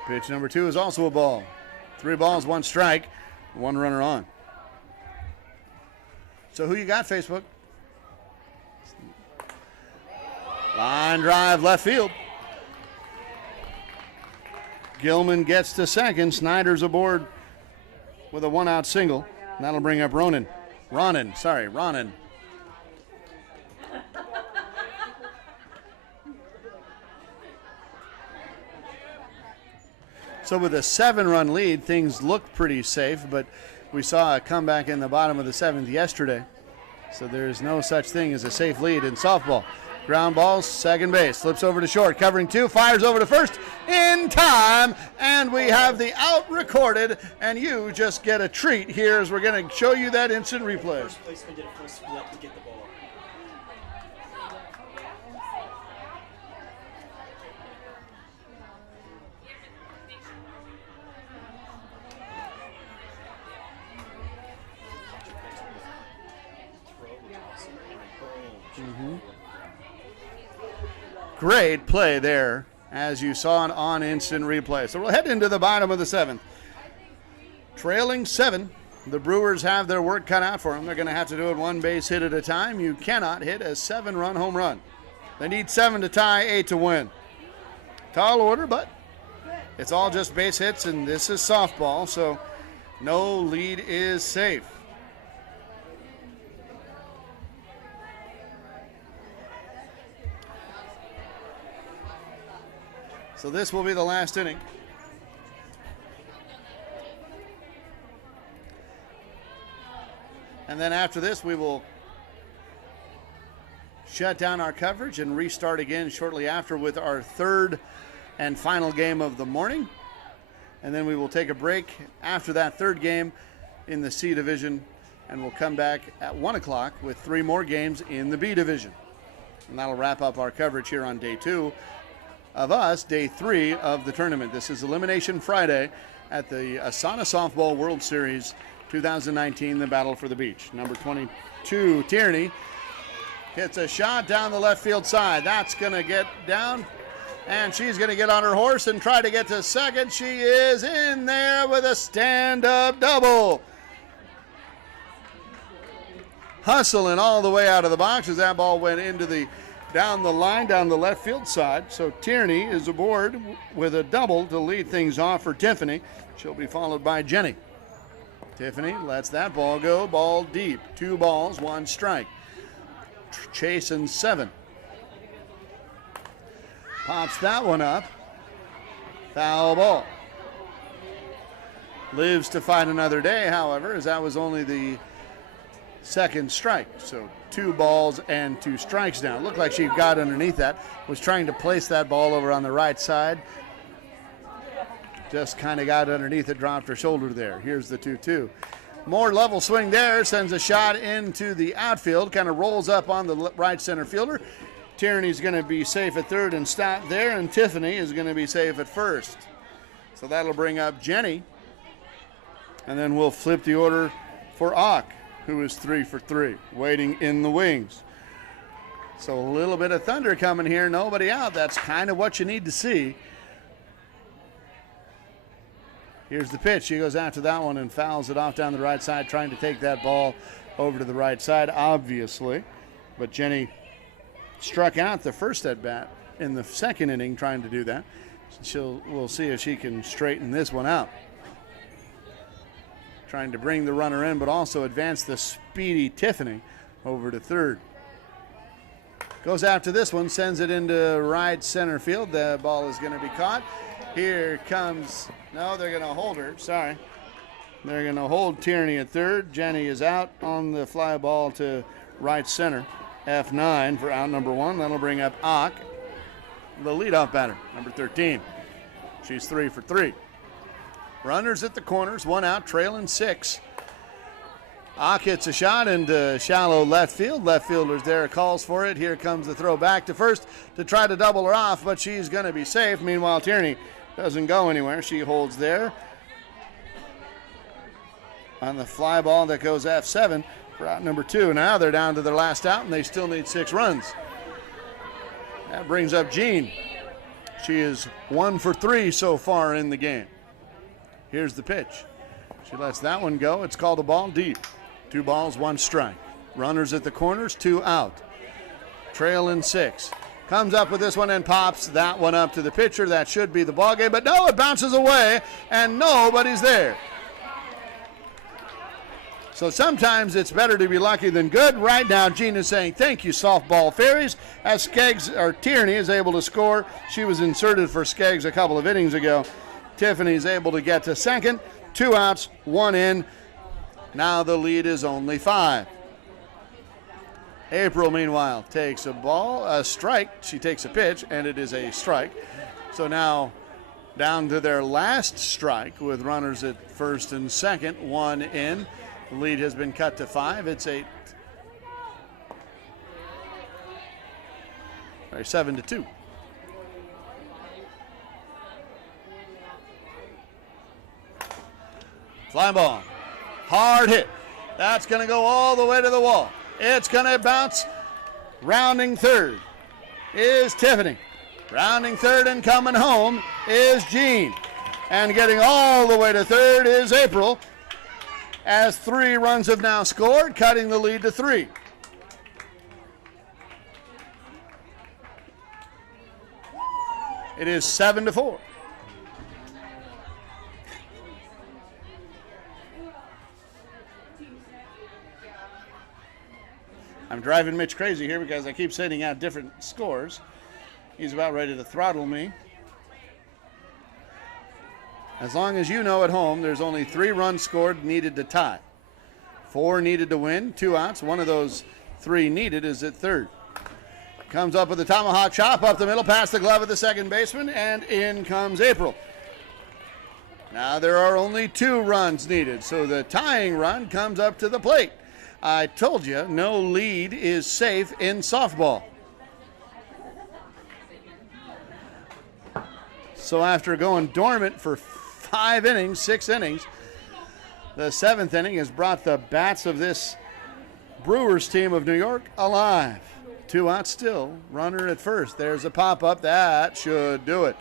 Pitch number 2 is also a ball. 3 balls, 1 strike, 1 runner on. So who you got, Facebook? Line drive left field. Gilman gets to second. Snyder's aboard with a 1-out single. That'll bring up Ronan. Ronan. So with a 7-run lead, things look pretty safe, but we saw a comeback in the bottom of the 7th yesterday. So there's no such thing as a safe lead in softball. Ground ball, second base, slips over to short, covering 2, fires over to first in time, and we have the out recorded, and you just get a treat here as we're going to show you that instant replay. First baseman did a full split to get the ball. Great play there, as you saw it on instant replay. So we'll head into the bottom of the 7th. Trailing 7, the Brewers have their work cut out for them. They're going to have to do it 1 base hit at a time. You cannot hit a 7-run home run. They need 7 to tie, 8 to win. Tall order, but it's all just base hits, and this is softball, so no lead is safe. So this will be the last inning. And then after this, we will shut down our coverage and restart again shortly after with our 3rd and final game of the morning. And then we will take a break after that 3rd game in the C division, and we'll come back at 1 o'clock with 3 more games in the B division. And that'll wrap up our coverage here on day 2 of us, day 3 of the tournament. This is Elimination Friday at the ASANA Softball World Series 2019, the Battle for the Beach. Number 22, Tierney, hits a shot down the left field side. That's going to get down, and she's going to get on her horse and try to get to second. She is in there with a stand-up double. Hustling all the way out of the box as that ball went into the down the line, down the left field side. So Tierney is aboard with a double to lead things off for Tiffany. She'll be followed by Jenny. Tiffany lets that ball go, ball deep. 2 balls, 1 strike. Chasing 7. Pops that one up. Foul ball. Lives to fight another day, however, as that was only the second strike. So 2 balls and 2 strikes now. Looked like she got underneath that, was trying to place that ball over on the right side. Just kind of got underneath it, dropped her shoulder there. Here's the 2-2. More level swing there, sends a shot into the outfield, kind of rolls up on the right center fielder. Tierney's going to be safe at third and stop there, and Tiffany is going to be safe at first. So that'll bring up Jenny. And then we'll flip the order for Ock, who is 3 for 3, waiting in the wings. So a little bit of thunder coming here, nobody out. That's kind of what you need to see. Here's the pitch. She goes after that one and fouls it off down the right side, trying to take that ball over to the right side, obviously. But Jenny struck out the first at bat in the second inning trying to do that. We'll see if she can straighten this one out. Trying to bring the runner in, but also advance the speedy Tiffany over to third. Goes after this one, sends it into right center field. The ball is going to be caught. Here comes, no, they're going to hold her, sorry. They're going to hold Tierney at third. Jenny is out on the fly ball to right center. F9 for out number 1. That'll bring up Ock, the leadoff batter, number 13. She's 3 for 3. Runners at the corners, 1 out, trailing 6. Ock hits a shot into shallow left field. Left fielder's there, calls for it. Here comes the throw back to first to try to double her off, but she's going to be safe. Meanwhile, Tierney doesn't go anywhere. She holds there on the fly ball that goes F7 for out number 2. Now they're down to their last out, and they still need 6 runs. That brings up Jean. She is 1 for 3 so far in the game. Here's the pitch. She lets that one go. It's called a ball deep. 2 balls, 1 strike. Runners at the corners, 2 out. Trailing 6. Comes up with this one and pops that one up to the pitcher. That should be the ball game, but no, it bounces away, and nobody's there. So sometimes it's better to be lucky than good. Right now, Jean is saying, thank you, softball fairies, as Tierney is able to score. She was inserted for Skeggs a couple of innings ago. Tiffany's able to get to second. 2 outs, 1 in. Now the lead is only 5. April, meanwhile, takes a strike. She takes a pitch, and it is a strike. So now down to their last strike with runners at first and second, 1 in. The lead has been cut to 5. It's 7-2. Fly ball. Hard hit. That's going to go all the way to the wall. It's going to bounce. Rounding third is Tiffany. Rounding third and coming home is Jean. And getting all the way to third is April, as 3 runs have now scored, cutting the lead to 3. It is 7-4. I'm driving Mitch crazy here because I keep sending out different scores. He's about ready to throttle me. As long as you know at home, there's only 3 runs scored needed to tie. 4 needed to win, 2 outs. One of those 3 needed is at third. Comes up with a tomahawk chop up the middle, past the glove of the second baseman, and in comes April. Now there are only 2 runs needed, so the tying run comes up to the plate. I told you, no lead is safe in softball. So after going dormant for 5 innings, 6 innings, the 7th inning has brought the bats of this Brewers team of New York alive. 2 outs still, runner at first. There's a pop-up. That should do it.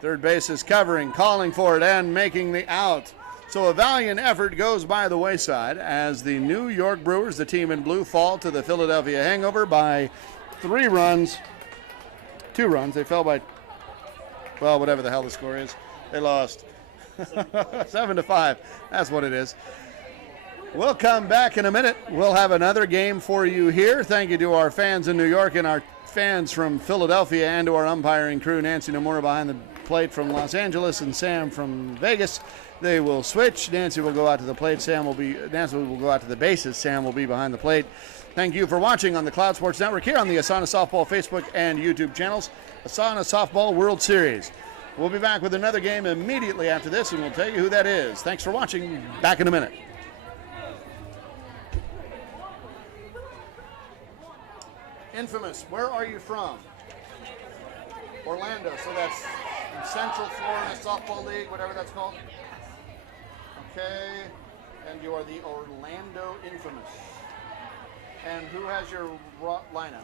Third base is covering, calling for it, and making the out. So a valiant effort goes by the wayside as the New York Brewers, the team in blue, fall to the Philadelphia Hangover by 3 runs. 2 runs. They fell by, well, whatever the hell the score is. They lost 7-5. That's what it is. We'll come back in a minute. We'll have another game for you here. Thank you to our fans in New York and our fans from Philadelphia, and to our umpiring crew, Nancy Nomura behind the plate from Los Angeles and Sam from Vegas. They will switch. Nancy will go out to the plate. Nancy will go out to the bases. Sam will be behind the plate. Thank you for watching on the Cloud Sports Network here on the ASANA Softball Facebook and YouTube channels. ASANA Softball World Series. We'll be back with another game immediately after this, and we'll tell you who that is. Thanks for watching. Back in a minute. Infamous, where are you from? Orlando, so that's in Central Florida Softball League, whatever that's called. Okay, and you are the Orlando Infamous. And who has your lineup?